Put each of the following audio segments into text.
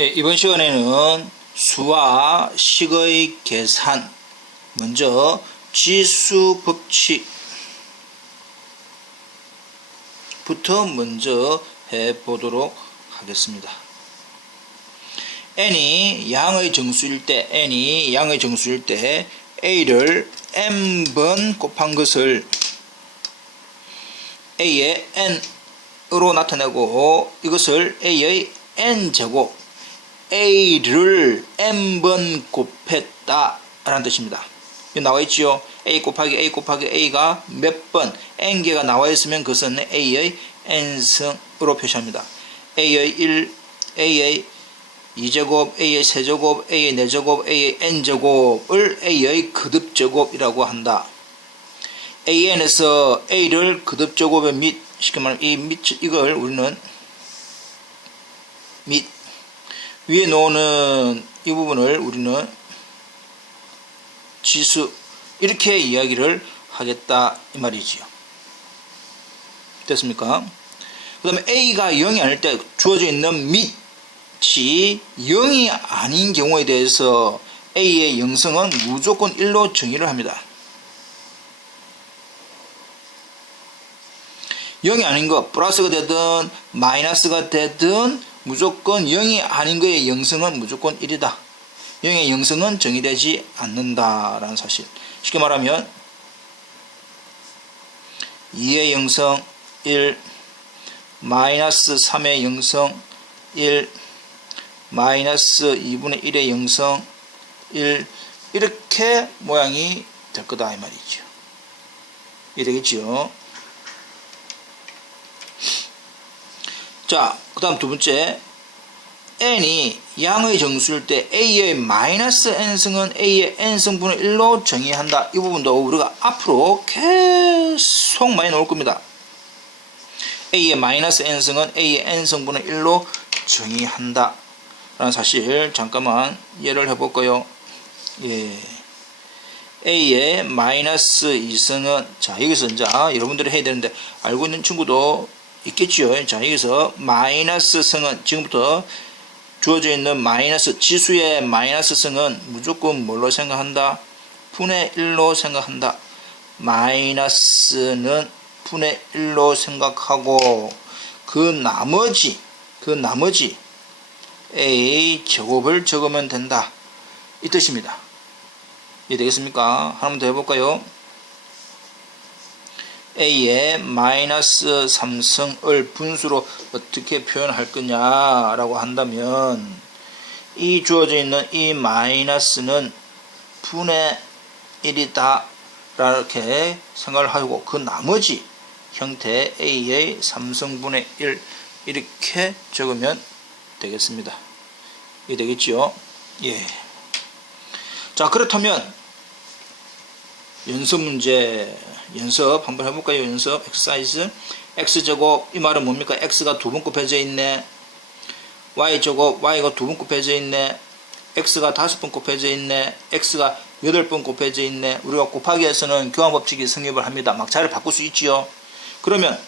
예, 이번 시간에는 수와 식의 계산, 먼저 지수 법칙부터 먼저 해보도록 하겠습니다. n이 양의 정수일 때 a를 n번 곱한 것을 a의 n으로 나타내고 이것을 a의 n제곱 a를 n번 곱했다 라는 뜻입니다. 여기 나와있지요. a 곱하기 a가 몇 번 n개가 나와있으면 그것은 a의 n승으로 표시합니다. a의 1, a의 2제곱, a의 세제곱, a의 4제곱, a의 n제곱을 a의 거듭제곱이라고 한다. an에서 a를 거듭제곱의 밑, 쉽게 말하면 이걸 우리는 밑 위에 놓는 이 부분을 우리는 지수 이렇게 이야기를 하겠다 이 말이지요. 됐습니까? 그 다음에 a가 0이 아닐 때 주어져 있는 밑이 0이 아닌 경우에 대해서 a의 영성은 무조건 1로 정의를 합니다. 0이 아닌 것, 플러스가 되든 마이너스가 되든 무조건 0이 아닌 거의 영성은 무조건 1이다. 0의 영성은 정의되지 않는다라는 사실. 쉽게 말하면 2의 영성 1, 마이너스 3의 영성 1, 마이너스 2분의 1의 영성 1 이렇게 모양이 될 거다 이 말이죠. 이해되겠죠? 자, 그 다음 두 번째, n이 양의 정수일 때 a의 마이너스 n승은 a의 n승분의 1로 정의한다. 이 부분도 우리가 앞으로 계속 많이 나올 겁니다. a의 마이너스 n승은 a의 n승분의 1로 정의한다 라는 사실 잠깐만 예를 해볼까요? 예. a의 마이너스 2승은 자 여기서 이제 여러분들이 해야 되는데 알고 있는 친구도 있겠지요. 자, 여기서 마이너스 승은 지금부터 주어져 있는 마이너스 지수의 마이너스 승은 무조건 뭘로 생각한다? 분의 1로 생각한다. 마이너스는 분의 1로 생각하고 그 나머지 a 제곱을 적으면 된다. 이 뜻입니다. 이해되겠습니까? 하나만 더 해볼까요? a의 마이너스 3승을 분수로 어떻게 표현할 거냐라고 한다면 이 주어져 있는 이 마이너스는 분의 1이다 이렇게 생각을 하고 그 나머지 형태 a의 3승분의 1 이렇게 적으면 되겠습니다. 이해 되겠죠? 예. 자, 그렇다면 연습 문제 연습 한번 해볼까요? 연습 엑서사이즈 x제곱 이 말은 뭡니까? x가 두 번 곱해져 있네. y제곱 y가 두 번 곱해져 있네. x가 5번 곱해져 있네. x가 8번 곱해져 있네. 우리가 곱하기에서는 교환법칙이 성립을 합니다. 막차를 바꿀 수 있지요. 그러면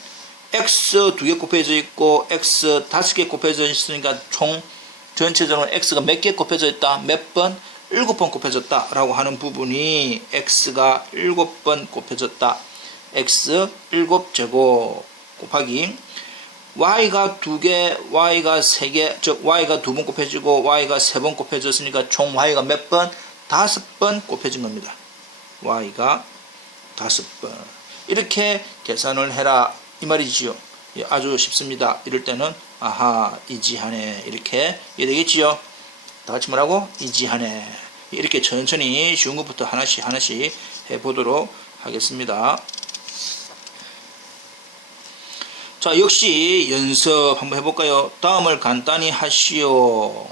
x 2개 곱해져 있고 x 5개 곱해져 있으니까 총 전체적으로 x가 몇 개 곱해져 있다? 몇 번? 7번 곱해졌다 라고 하는 부분이 x가 7번 곱해졌다. x 7제곱 곱하기 y가 2개, y가 3개, 즉 y가 2번 곱해지고 y가 3번 곱해졌으니까 총 y가 몇 번? 5번 곱해진 겁니다. y가 5번. 이렇게 계산을 해라 이 말이지요. 예, 아주 쉽습니다. 이럴 때는 아하 이지하네 이렇게 이해되겠지요. 다 같이 뭐라고? 이지하네. 이렇게 천천히 쉬운 것부터 하나씩 해보도록 하겠습니다. 자, 역시 연습 한번 해볼까요? 다음을 간단히 하시오.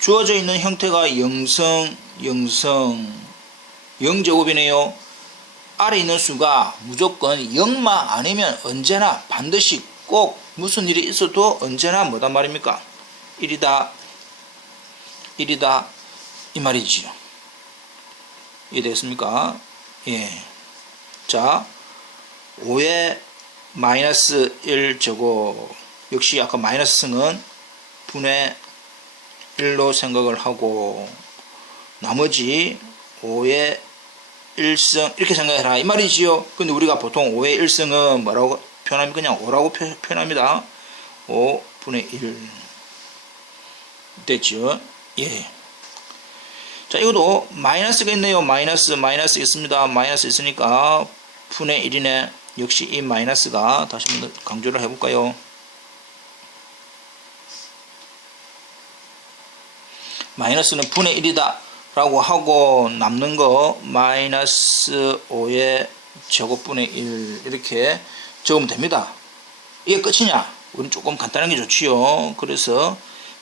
주어져 있는 형태가 0제곱이네요. 아래 있는 수가 무조건 0만 아니면 언제나 반드시 꼭 무슨 일이 있어도 언제나 뭐단 말입니까? 1이다 이 말이지요. 이해되겠습니까? 예. 자, 5의 마이너스 1제곱 역시 아까 마이너스 승은 분의 1로 생각을 하고 나머지 5의 1승 이렇게 생각해라 이 말이지요. 근데 우리가 보통 5의 1승은 뭐라고 표현하면 그냥 5라고 표현합니다. 5분의 1 됐죠. 예. 자, 이것도 마이너스가 있네요. 마이너스 있습니다. 마이너스 있으니까 분의 1이네. 역시 이 마이너스가 다시 한번 강조를 해볼까요? 마이너스는 분의 1이다 라고 하고 남는 거 마이너스 5의 제곱분의 1 이렇게 적으면 됩니다. 이게 끝이냐? 우리는 조금 간단한 게 좋지요. 그래서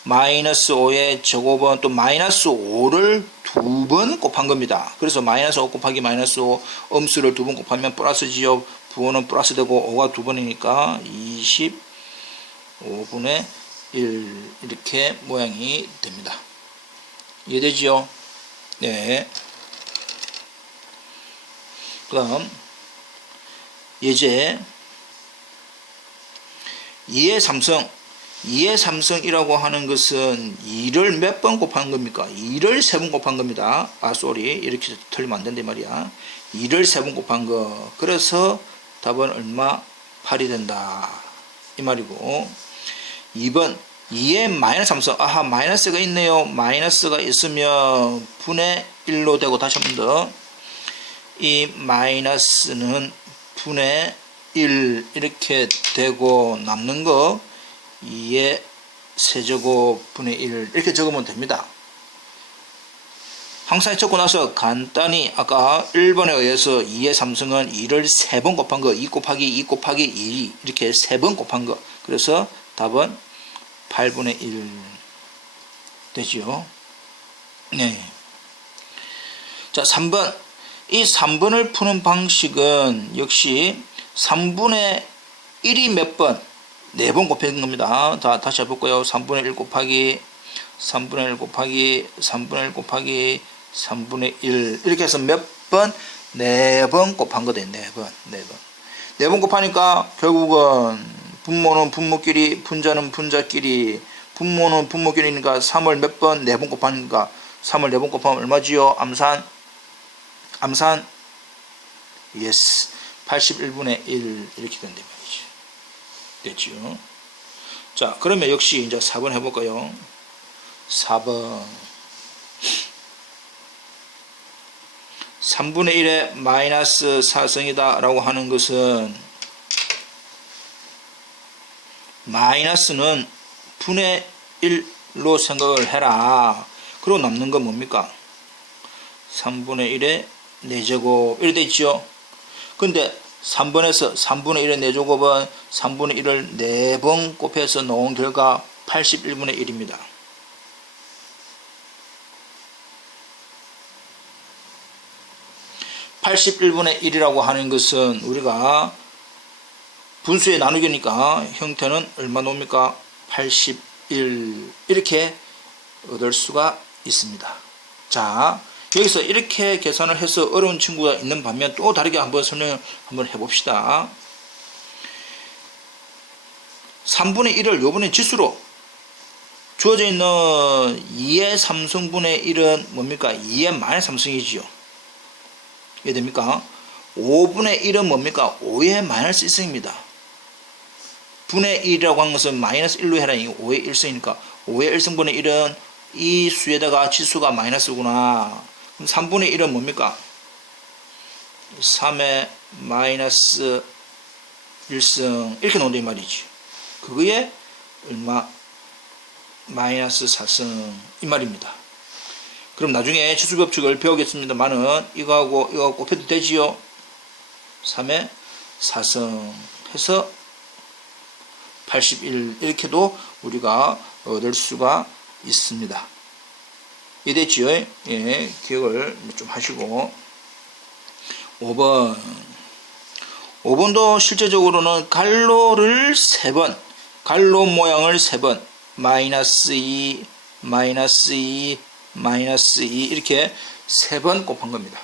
마이너스 5의 제곱은 또 마이너스 5를 두 번 곱한 겁니다. 그래서 마이너스 5 곱하기 마이너스 5 음수를 두 번 곱하면 플러스지요. 부호는 플러스 되고 5가 두 번이니까 25분의 1 이렇게 모양이 됩니다. 이해되지요? 네. 그 다음 예제 2의 3승 2의 3승이라고 하는 것은 2를 몇 번 곱한 겁니까? 2를 3번 곱한 겁니다. 이렇게 틀리면 안 된단 말이야. 2를 3번 곱한 거. 그래서 답은 얼마? 8이 된다 이 말이고 2번 2의 마이너스 3승 아하 마이너스가 있네요. 마이너스가 있으면 분의 1로 되고 다시 한 번 더 이 마이너스는 분의 1 이렇게 되고 남는 거 2의 세제곱 분의 1 이렇게 적으면 됩니다. 항상 적고 나서 간단히 아까 1번에 의해서 2의 3승은 2를 3번 곱한 거 2 곱하기 2 곱하기 2 이렇게 3번 곱한 거 그래서 답은 8분의 1 되지요. 네. 자 3번 이 3번을 푸는 방식은 역시 3분의 1이 몇 번? 4번 곱한 겁니다. 다시 해볼까요? 3분의 1 곱하기 3분의 1 곱하기 3분의 1 곱하기 3분의 1 이렇게 해서 몇 번? 4번 곱한 거다. 4번 4번 곱하니까 결국은 분모는 분모끼리 분자는 분자끼리 분모는 분모끼리니까 3을 몇 번? 4번 곱하니까 3을 4번 곱하면 얼마지요? 암산 예스 81분의 1 이렇게 된단 말이죠. 됐죠? 자 그러면 역시 이제 4번 해볼까요? 4번 3분의 1의 마이너스 4승이다 라고 하는 것은 마이너스는 분의 1로 생각을 해라. 그리고 남는 건 뭡니까? 3분의 1의 4제곱 이렇게 되어 있죠. 근데 3번에서 3분의 1의 4제곱은 3분의 1을 4번 곱해서 놓은 결과 81분의 1입니다. (81분의 1이라고) 하는 것은 우리가 분수의 나누기니까 형태는 얼마 나옵니까? 81 이렇게 얻을 수가 있습니다. 자 여기서 이렇게 계산을 해서 어려운 친구가 있는 반면 또 다르게 한번 설명을 한번 해봅시다. 3분의 1을 요번에 지수로 주어져 있는 2의 3승분의 1은 뭡니까? 2의 마이너스 3승이지요. 이해됩니까? 5분의 1은 뭡니까? 5의 마이너스 1승입니다. 분의 1이라고 한 것은 마이너스 1로 해라. 5의 1승이니까 5의 1승분의 1은 이 수에다가 지수가 마이너스구나. 그럼 3분의 1은 뭡니까? 3의 마이너스 1승 이렇게 나온다 이 말이지. 그거에 얼마? 마이너스 4승 이 말입니다. 그럼 나중에 지수법칙을 배우겠습니다만은 이거하고 이거 곱해도 되지요. 3의 4승 해서 81 이렇게도 우리가 얻을 수가 있습니다. 이해됐지요? 예, 기억을 좀 하시고 5번도 실제적으로는 갈로를 3번 갈로 모양을 3번 마이너스 2 마이너스 2 마이너스 2 이렇게 3번 곱한 겁니다.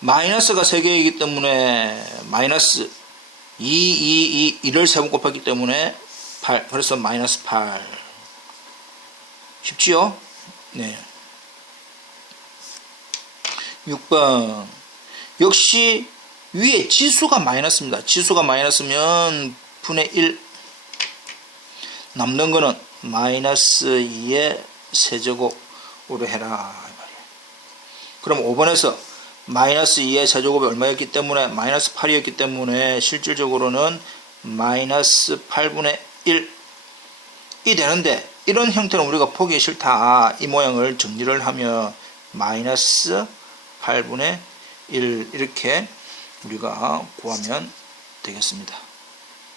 마이너스가 3개이기 때문에 마이너스 2, 2, 2, 1을 3번 곱했기 때문에 8. 그래서 마이너스 8. 쉽지요? 네. 6번. 역시 위에 지수가 마이너스입니다. 지수가 마이너스면 분의 1. 남는 거는 마이너스 2의 세제곱으로 해라. 그럼 5번에서 마이너스 2의 세제곱이 얼마였기 때문에 마이너스 8이었기 때문에 실질적으로는 마이너스 8분의 1이 되는데, 이런 형태는 우리가 보기 싫다. 이 모양을 정리를 하면 마이너스 8분의 1 이렇게 우리가 구하면 되겠습니다.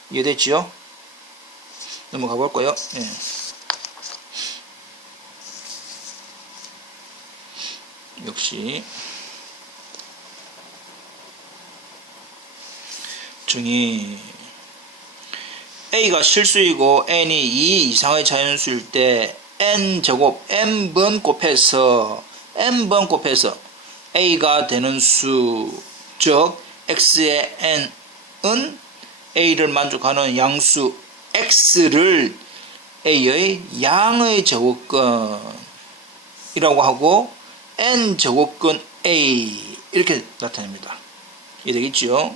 이해됐지요? 넘어가 볼까요? 네. 역시 정의. A가 실수이고 n이 2 이상의 자연수일 때 n제곱 n번 곱해서 A가 되는 수, 즉 x의 n은 A를 만족하는 양수 x를 A의 양의 제곱근이라고 하고 n제곱근 A 이렇게 나타냅니다. 이해되겠죠?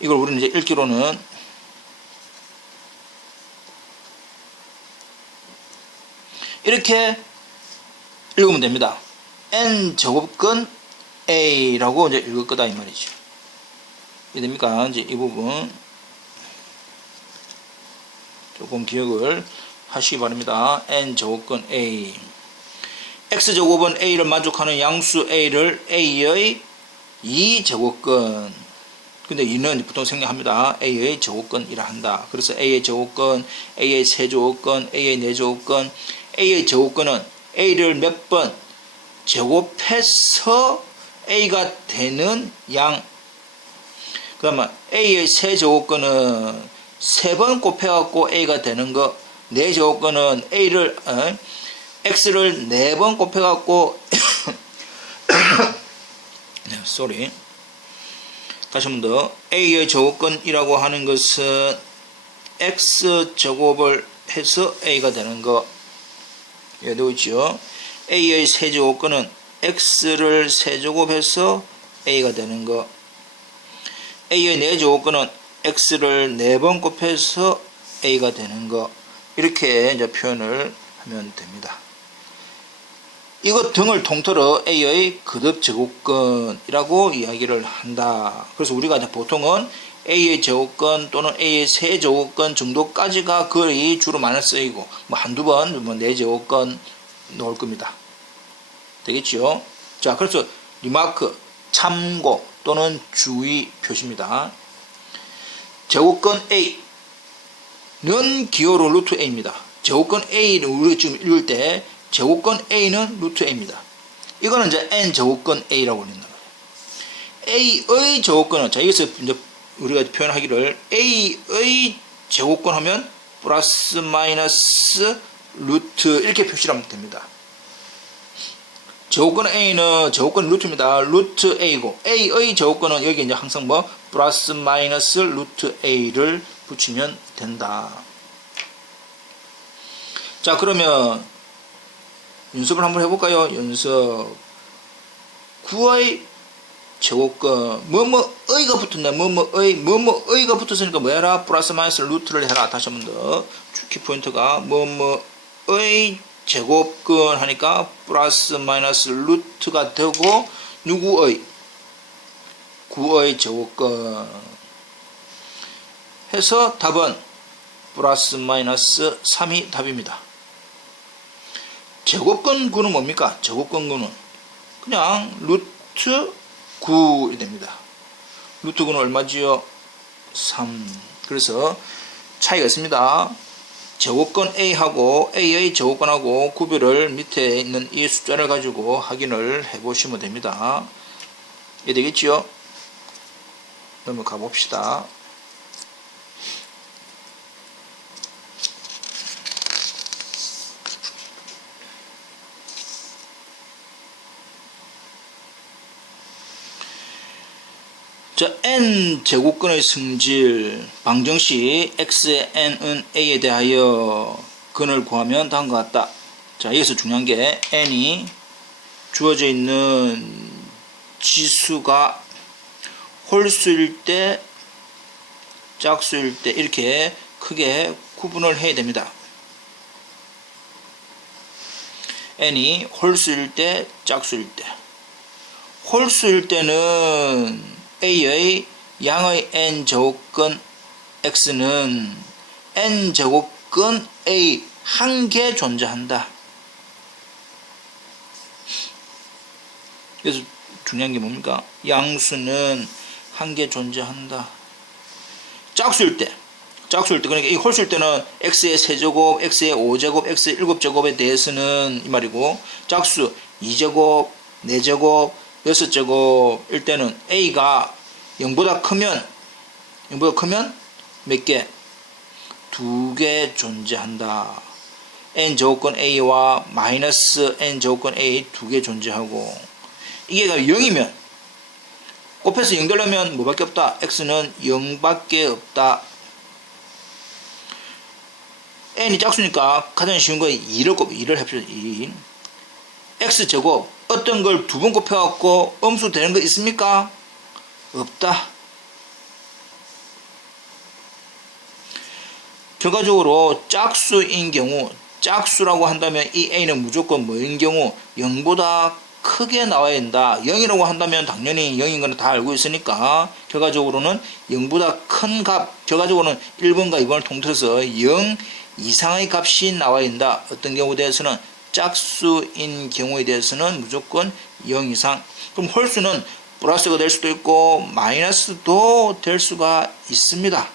이걸 우리는 이제 읽기로는 이렇게 읽으면 됩니다. n제곱근 A라고 이제 읽을 거다 이 말이죠. 이해됩니까? 이제 이 부분 조금 기억을 하시기 바랍니다. n제곱근 A. x제곱은 A를 만족하는 양수 A를 A의 2제곱근. 근데 2는 보통 생략합니다. A의 제곱근이라 한다. 그래서 A의 제곱근, A의 세제곱근, A의 4제곱근, A의 제곱근은 A를 몇 번 제곱해서 A가 되는 양. 그러면 A의 세제곱근은 3번 곱해갖고 A가 되는 거. 4제곱근은 A를 X를 4번 곱해갖고 네, 다시 한 번 더. A의 제곱근이라고 하는 것은 X제곱을 해서 A가 되는 거. 이해되고 있죠? A의 세제곱근은 X를 세제곱해서 A가 되는 거. A의 4제곱근은 X를 4번 곱해서 A가 되는 거. 이렇게 이제 표현을 하면 됩니다. 이것 등을 통틀어 A의 거듭 제곱근이라고 이야기를 한다. 그래서 우리가 이제 보통은 A의 제곱근 또는 A의 세제곱근 정도까지가 거의 주로 많이 쓰이고, 뭐 한두 번, 뭐 4제곱근 넣을 겁니다. 되겠죠? 자, 그래서 리마크, 참고 또는 주의 표시입니다. 제곱근 A는 기호로 루트 A입니다. 제곱근 A를 우리가 지금 읽을 때 제곱근 A는 루트 A입니다. 이거는 이제 n제곱근 A라고 부른다. A의 제곱근은, 자, 여기서 이제 우리가 표현하기를 A의 제곱근 하면 플러스 마이너스 루트 이렇게 표시를 하면 됩니다. 제곱근 A는 제곱근 루트입니다. 루트 A고, A의 제곱근은 여기 이제 항상 뭐 플러스 마이너스 루트 A를 붙이면 된다. 자, 그러면 연습을 한번 해볼까요? 연습. 9의 제곱근 뭐뭐의가 붙었네. 뭐뭐의가 붙었으니까 뭐 해라? 플러스 마이너스 루트를 해라. 다시 한 번 더. 키포인트가 뭐뭐의 제곱근 하니까 플러스 마이너스 루트가 되고, 누구의? 9의 제곱근 해서 답은 플러스 마이너스 3이 답입니다. 제곱근 9는 뭡니까? 제곱근 9는 그냥 루트 9이 됩니다. 루트 9는 얼마지요? 3. 그래서 차이가 있습니다. 제곱근 A하고 A의 제곱근하고 구별을 밑에 있는 이 숫자를 가지고 확인을 해 보시면 됩니다. 이해되겠지요? 넘어가 봅시다. 자, n 제곱근의 성질 방정식 x의 n은 a에 대하여 근을 구하면 다음과 같다. 자, 여기서 중요한 게 n이 주어져 있는 지수가 홀수일 때, 짝수일 때 이렇게 크게 구분을 해야 됩니다. n이 홀수일 때, 짝수일 때. 홀수일 때는 a의 양의 n 제곱근 x는 n 제곱근 a 한 개 존재한다. 그래서 중요한 게 뭡니까? 양수는 한 개 존재한다. 짝수일 때 그러니까 이 홀수일 때는 x의 세제곱, x의 5제곱, x의 7제곱에 대해서는 이 말이고, 짝수 2제곱, 4제곱, 6제곱일 때는 a가 0보다 크면 몇 개? 2개 존재한다. n제곱근 a와 마이너스 n제곱근 a 2개 존재하고, 이게 0이면 곱해서 0 되려면 뭐밖에 없다? x는 0밖에 없다. n이 짝수니까 가장 쉬운 거 2를 해봅시다. 2. x제곱 어떤 걸 두 번 곱해갖고 음수 되는 거 있습니까? 없다. 결과적으로 짝수인 경우, 짝수라고 한다면 이 a는 무조건 뭐인 경우 0보다 크게 나와야 된다. 0이라고 한다면 당연히 0인 거는 다 알고 있으니까 결과적으로는 0보다 큰 값, 결과적으로는 1번과 2번을 통틀어서 0 이상의 값이 나와야 된다. 어떤 경우에 대해서는 짝수인 경우에 대해서는 무조건 0 이상. 그럼 홀수는 플러스가 될 수도 있고 마이너스도 될 수가 있습니다.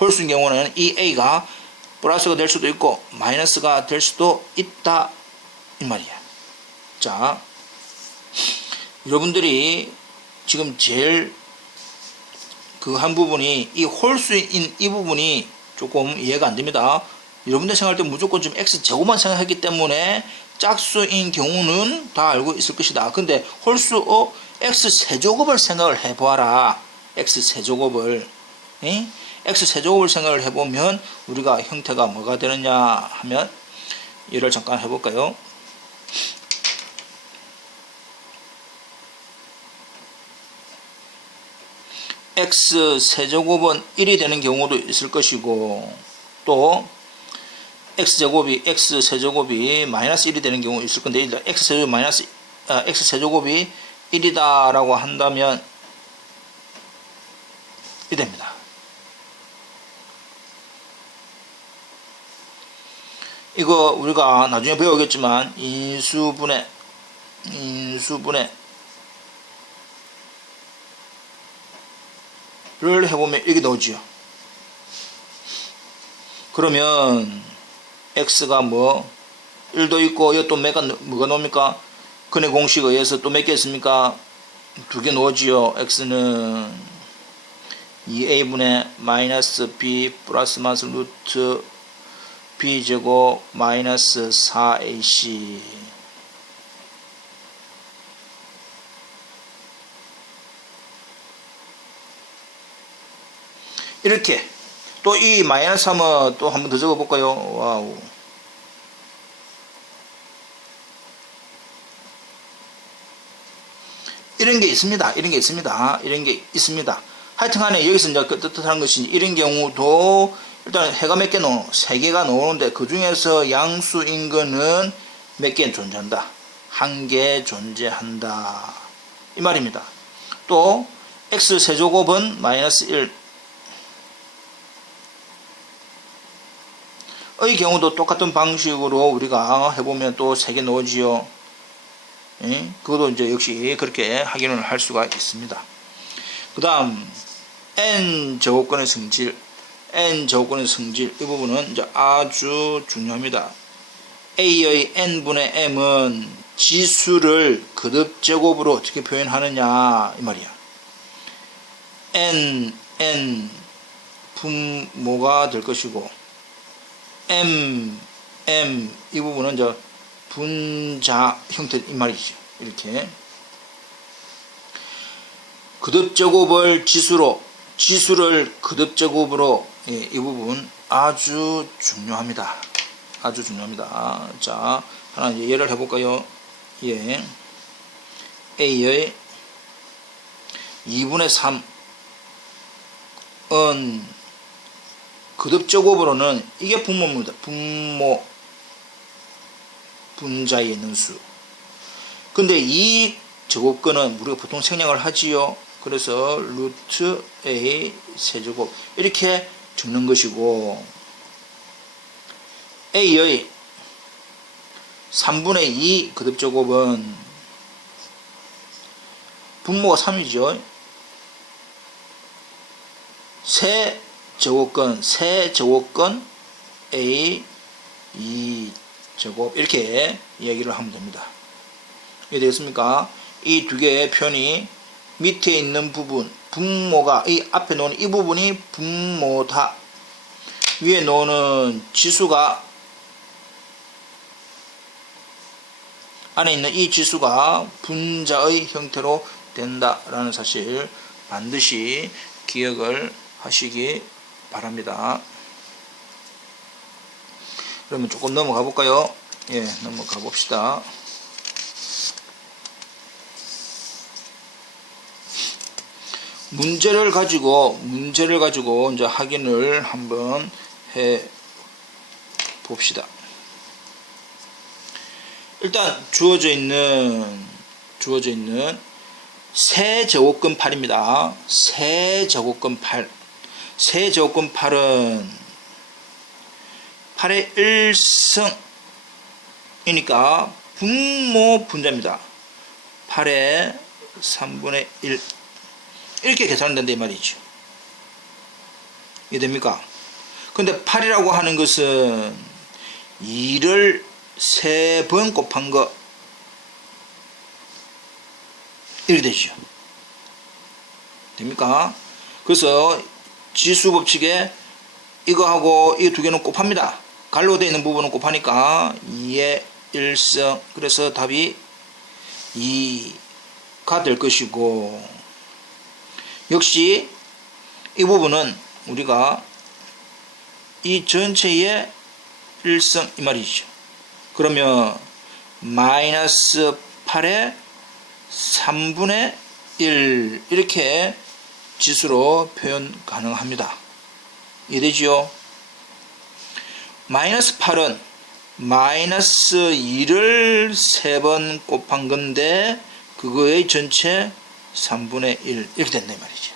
홀수인 경우는 이 a가 플러스가 될 수도 있고 마이너스가 될 수도 있다 이 말이야. 자, 여러분들이 지금 제일 그 한 부분이 이 홀수인 이 부분이 조금 이해가 안 됩니다. 여러분들 생각할 때 무조건 좀 x제곱만 생각하기 때문에 짝수인 경우는 다 알고 있을 것이다. 근데 홀수 x세제곱을 생각을 해보아라. x세제곱을. x세제곱을 생각을 해보면 우리가 형태가 뭐가 되느냐 하면 예를 잠깐 해볼까요? x세제곱은 1이 되는 경우도 있을 것이고, 또 x세제곱이 마이너스 1이 되는 경우 있을 건데, x세제곱이 1이다 라고 한다면 이 됩니다. 이거 우리가 나중에 배우겠지만 인수분해 를 해보면 이게 나오지요. 그러면 x가 뭐 1도 있고 이거 또 뭐가 나옵니까? 근의 공식에 의해서 또 몇 개 있습니까? 2개 나오지요. x는 2a분의 마이너스 b 플러스 마이너스 루트 b제곱 마이너스 4ac. 이렇게 또 이 마이너스 하면 또 한 번 더 적어볼까요? 와우. 이런 게 있습니다. 하여튼간에 여기서 이제 그 뜻하는 것이 이런 경우도 일단 해가 몇 개 나오노? 3개가 나오는데 그 중에서 양수인 거는 몇 개 존재한다? 1개 존재한다. 이 말입니다. 또 x세제곱은 마이너스 1. 의 경우도 똑같은 방식으로 우리가 해보면 또 3개 나오지요. 그것도 이제 역시 그렇게 확인을 할 수가 있습니다. 그 다음 n제곱근의 성질 이 부분은 이제 아주 중요합니다. a의 n분의 m은 지수를 거듭제곱으로 어떻게 표현하느냐 이 말이야. n 분모가 될 것이고 m 이 부분은 이제 분자 형태 이 말이죠. 이렇게. 거듭제곱을 지수를 거듭제곱으로, 예, 이 부분 아주 중요합니다. 아주 중요합니다. 자, 하나 이제 예를 해볼까요? 예. A의 2분의 3은 거듭제곱으로는 이게 분모입니다. 분자에 있는 수. 근데 이 제곱근은 우리가 보통 생략을 하지요. 그래서 루트 A 세제곱 이렇게 적는 것이고, A의 3분의 2 거듭제곱은 분모가 3이죠. 세제곱근 A 2제곱 이렇게 얘기를 하면 됩니다. 이해되겠습니까? 이 두 개의 표현이 밑에 있는 부분, 분모가 이 앞에 놓은 이 부분이 분모다. 위에 놓는 지수가, 안에 있는 이 지수가 분자의 형태로 된다라는 사실 반드시 기억을 하시기 바랍니다. 그러면 조금 넘어가 볼까요? 예, 넘어가 봅시다. 문제를 가지고 이제 확인을 한번 해 봅시다. 일단 주어져 있는 세제곱근 8입니다. 세제곱근 8. 세제곱근 8은 8의 1승이니까 분모 분자입니다. 8의 3분의 1 이렇게 계산된다 이 말이죠. 이해됩니까? 근데 8이라고 하는 것은 2를 3번 곱한 거 이렇게 되죠. 됩니까? 그래서 지수 법칙에 이거하고 이 두 개는 곱합니다. 갈로 되어 있는 부분은 곱하니까 2의 1승, 그래서 답이 2가 될 것이고, 역시 이 부분은 우리가 이 전체의 1승 이 말이죠. 그러면 마이너스 8의 3분의 1 이렇게 지수로 표현 가능합니다. 이해되지요? 마이너스 8은 마이너스 2를 3번 곱한 건데 그거의 전체 3분의 1 이렇게 된다 이 말이죠.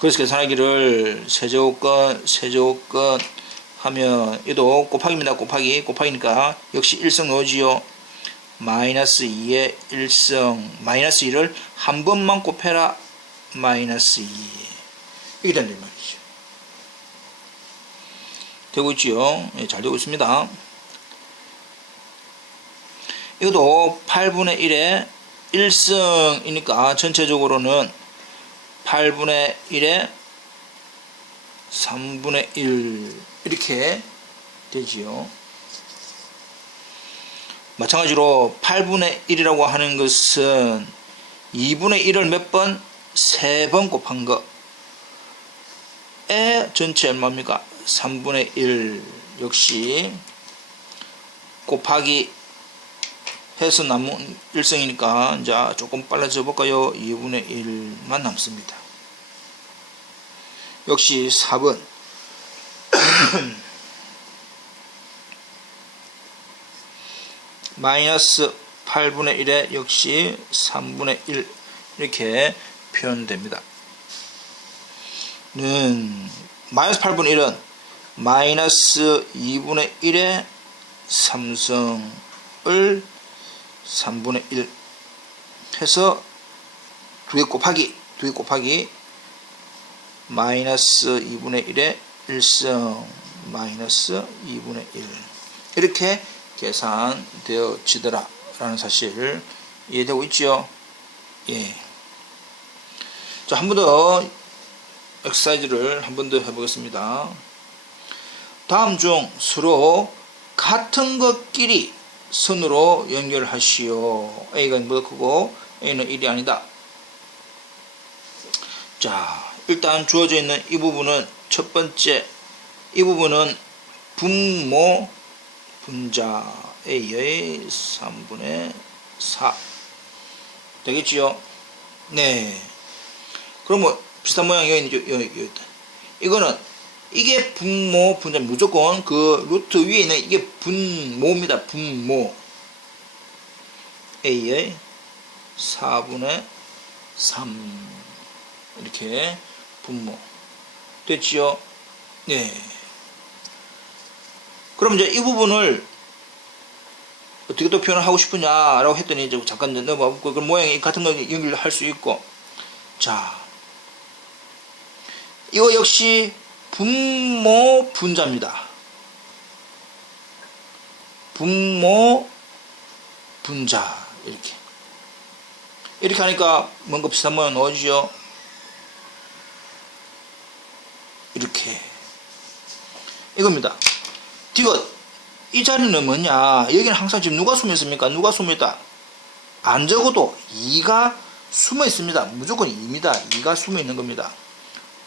그래서 계산하기를 세제곱근 하면 이도 곱하기입니다. 곱하기니까 역시 1승 넣어지요. 마이너스 2의 1승, 마이너스 2를 한 번만 곱해라. 마이너스 2 이렇게 된다 이 말이죠. 되고 있지요? 예, 잘 되고 있습니다. 이것도 8분의 1의 1승이니까 전체적으로는 8분의 1의 3분의 1 이렇게 되지요. 마찬가지로 8분의 1이라고 하는 것은 2분의 1을 몇 번? 3번 곱한 거에 전체 얼마입니까? 3분의 1 역시 곱하기 해서 남은 1승이니까 이제 조금 빨라져 볼까요? 2분의 1만 남습니다. 역시 4번 마이너스 8분의 1에 역시 3분의 1 이렇게 표현됩니다. 마이너스 8분의 1은 마이너스 2분의 1에 3승을 3분의 1 해서 두 개 곱하기 마이너스 2분의 1에 1승 마이너스 2분의 1 이렇게 계산되어지더라 라는 사실 이해되고 있죠? 예. 자, 한 번 더 엑서사이즈를 한 번 더 해보겠습니다. 다음 중 서로 같은 것끼리 선으로 연결하시오. A가 1보다 크고 A는 1이 아니다. 자, 일단 주어져 있는 이 부분은 첫 번째, 이 부분은 분모 분자 A의 3분의 4 되겠지요? 네. 그럼 뭐 비슷한 모양이 여기 있다. 이거는 이게 분모 분자, 무조건 그 루트 위에 있는 이게 분모입니다. 분모 A의 4분의 3 이렇게 분모 됐지요? 네. 그럼 이제 이 부분을 어떻게 또 표현을 하고 싶으냐라고 했더니 이제 잠깐 넘어가고 그 모양이 같은 거 연결할 수 있고, 자, 이거 역시 분모 분자입니다. 분모 분자 이렇게 하니까 뭔가 비슷한 모양 나오죠. 이렇게 이겁니다. 디귿 이 자리는 뭐냐? 여기는 항상 지금 누가 숨어 있습니까? 누가 숨어 있다? 안 적어도 2가 숨어 있습니다. 무조건 2입니다. 2가 숨어 있는 겁니다.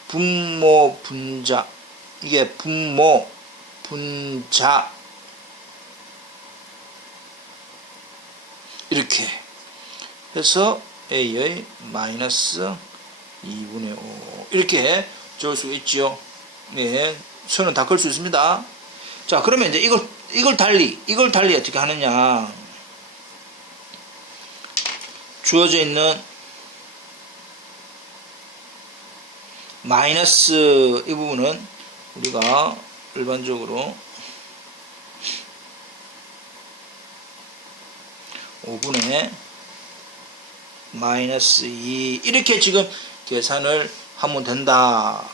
분모 분자, 이게 분모 분자 이렇게 해서 A의 마이너스 2분의 5 이렇게 적을 수 있지요. 네, 선은 다 걸 수 있습니다. 자, 그러면 이제 이걸 달리 어떻게 하느냐? 주어져 있는 마이너스 이 부분은 우리가 일반적으로 5분의 마이너스 2 이렇게 지금 계산을 하면 된다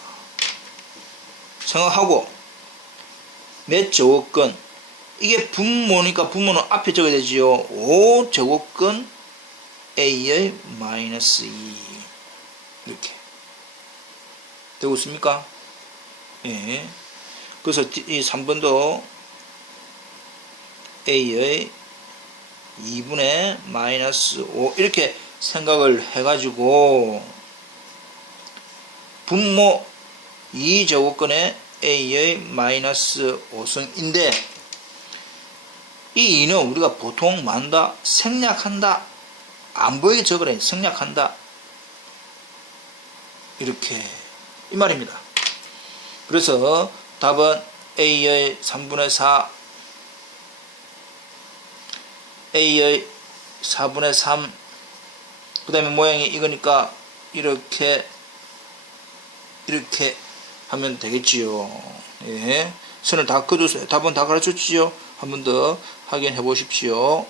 생각하고, 몇 제곱근, 이게 분모니까 분모는 앞에 적어야 되지요. 5제곱근 A의 마이너스 2 이렇게 되고 있습니까? 예. 그래서 이 3번도 A의 2분의 마이너스 5 이렇게 생각을 해가지고 분모 2제곱근의 A의 마이너스 5승인데, 이 2는 우리가 보통 만다, 생략한다, 안 보이게 적으래. 생략한다 이렇게 이 말입니다. 그래서 답은 A의 3분의 4 A의 4분의 3 그 다음에 모양이 이거니까 이렇게 하면 되겠지요. 예. 선을 다 그어줬어요. 답은 다 가르쳤지요. 한 번 더 확인해 보십시오.